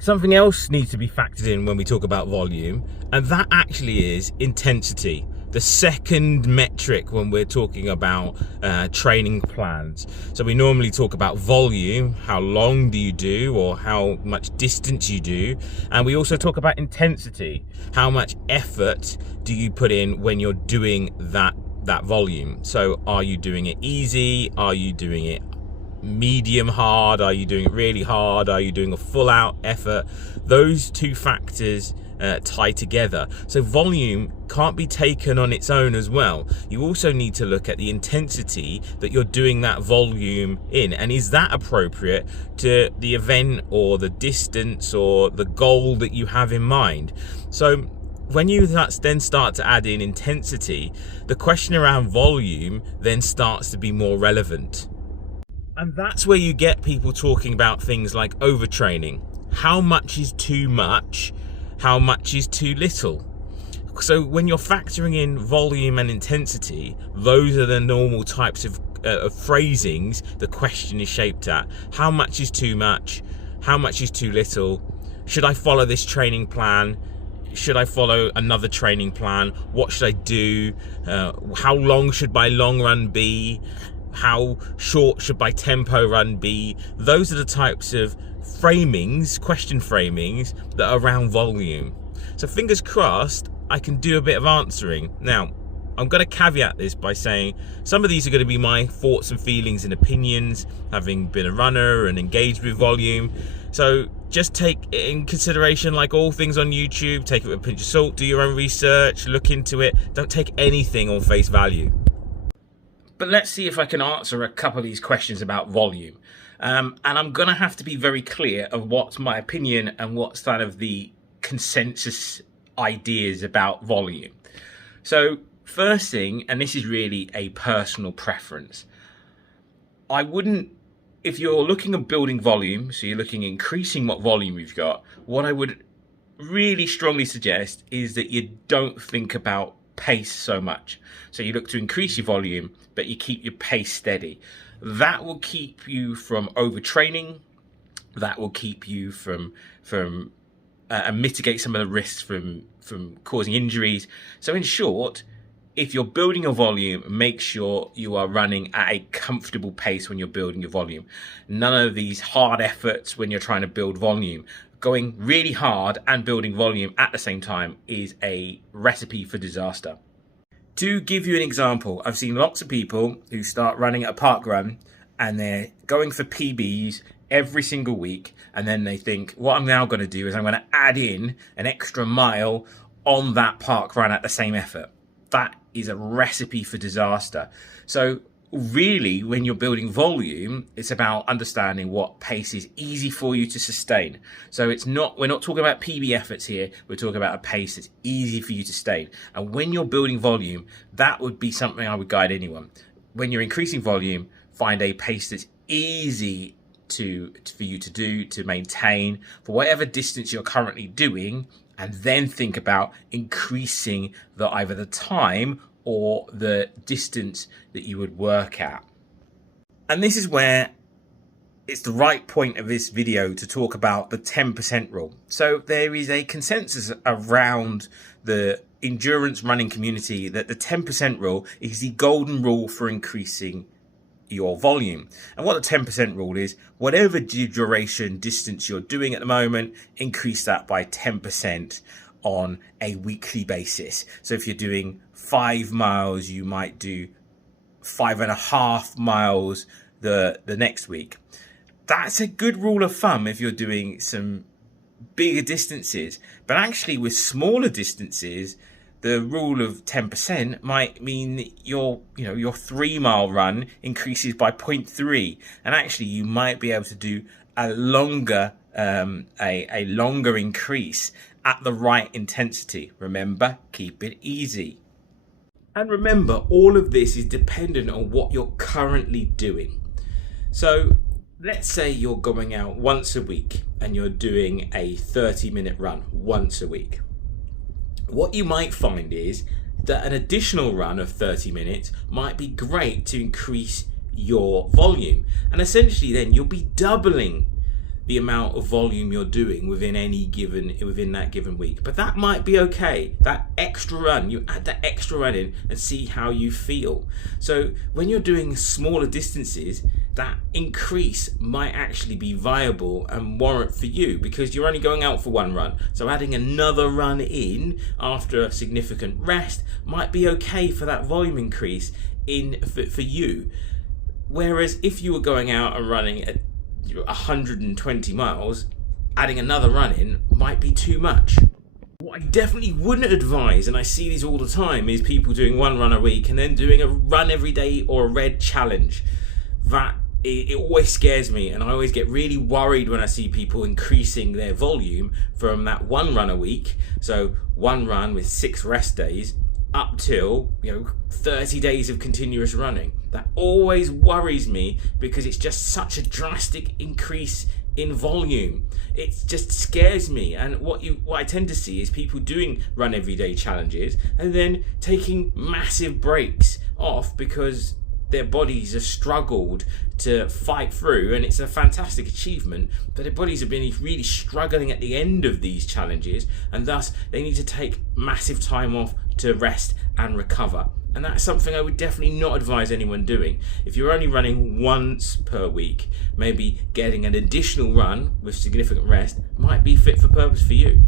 Something else needs to be factored in when we talk about volume, and that actually is intensity. The second metric when we're talking about training plans. So we normally talk about volume, how long do you do or how much distance you do, and we also talk about intensity, how much effort do you put in when you're doing that volume. So are you doing it easy? Are you doing it medium hard? Are you doing it really hard? Are you doing a full out effort? Those two factors tie together. So volume can't be taken on its own as well. You also need to look at the intensity that you're doing that volume in, and is that appropriate to the event or the distance or the goal that you have in mind. So when you then start to add in intensity, the question around volume then starts to be more relevant. And that's where you get people talking about things like overtraining. How much is too much? How much is too little? So when you're factoring in volume and intensity, those are the normal types of phrasings the question is shaped at. How much is too much? How much is too little? Should I follow this training plan? Should I follow another training plan? What should I do? How long should my long run be? How short should my tempo run be? Those are the types of framings, question framings, that are around volume. So fingers crossed, I can do a bit of answering. Now, I'm going to caveat this by saying some of these are going to be my thoughts and feelings and opinions, having been a runner and engaged with volume. So just take it in consideration, like all things on YouTube. Take it with a pinch of salt, do your own research, look into it. Don't take anything on face value. But let's see if I can answer a couple of these questions about volume. And I'm going to have to be very clear of what's my opinion and what's kind of the consensus ideas about volume. So first thing, and this is really a personal preference, I wouldn't, if you're looking at building volume, so you're looking at increasing what volume you've got, what I would really strongly suggest is that you don't think about pace so much. So you look to increase your volume, but you keep your pace steady. That will keep you from overtraining. That will keep you from and mitigate some of the risks from causing injuries. So in short, if you're building your volume, make sure you are running at a comfortable pace when you're building your volume. None of these hard efforts when you're trying to build volume. Going really hard and building volume at the same time is a recipe for disaster. To give you an example, I've seen lots of people who start running at a park run and they're going for PBs every single week, and then they think, what I'm now going to do is I'm going to add in an extra mile on that park run at the same effort. That is a recipe for disaster. So really, when you're building volume, it's about understanding what pace is easy for you to sustain. So we're not talking about PB efforts here, we're talking about a pace that's easy for you to sustain. And when you're building volume, that would be something I would guide anyone. When you're increasing volume, find a pace that's easy for you to do, to maintain, for whatever distance you're currently doing, and then think about increasing either the time or the distance that you would work at. And this is where it's the right point of this video to talk about the 10% rule. So there is a consensus around the endurance running community that the 10% rule is the golden rule for increasing your volume. And what the 10% rule is, whatever duration distance you're doing at the moment, increase that by 10% on a weekly basis. So if you're doing 5 miles, you might do 5.5 miles the next week. That's a good rule of thumb if you're doing some bigger distances. But actually with smaller distances, the rule of 10% might mean that your 3 mile run increases by 0.3, and actually you might be able to do a longer increase at the right intensity. Remember, keep it easy. And remember, all of this is dependent on what you're currently doing. So let's say you're going out once a week and you're doing a 30-minute run once a week. What you might find is that an additional run of 30 minutes might be great to increase your volume. And essentially then you'll be doubling the amount of volume you're doing within that given week. But that might be okay. That extra run, you add that extra run in and see how you feel. So when you're doing smaller distances, that increase might actually be viable and warrant for you, because you're only going out for one run. So adding another run in after a significant rest might be okay for that volume increase for you. Whereas if you were going out and running at 120 miles, adding another run in might be too much. What I definitely wouldn't advise, and I see these all the time, is people doing one run a week and then doing a run every day or a red challenge. That it always scares me, and I always get really worried when I see people increasing their volume from that one run a week, so one run with 6 rest days, up till 30 days of continuous running. That always worries me, because it's just such a drastic increase in volume. It just scares me. And what I tend to see is people doing run everyday challenges and then taking massive breaks off because their bodies have struggled to fight through, and it's a fantastic achievement, but their bodies have been really struggling at the end of these challenges, and thus they need to take massive time off to rest and recover. And that's something I would definitely not advise anyone doing. If you're only running once per week, maybe getting an additional run with significant rest might be fit for purpose for you.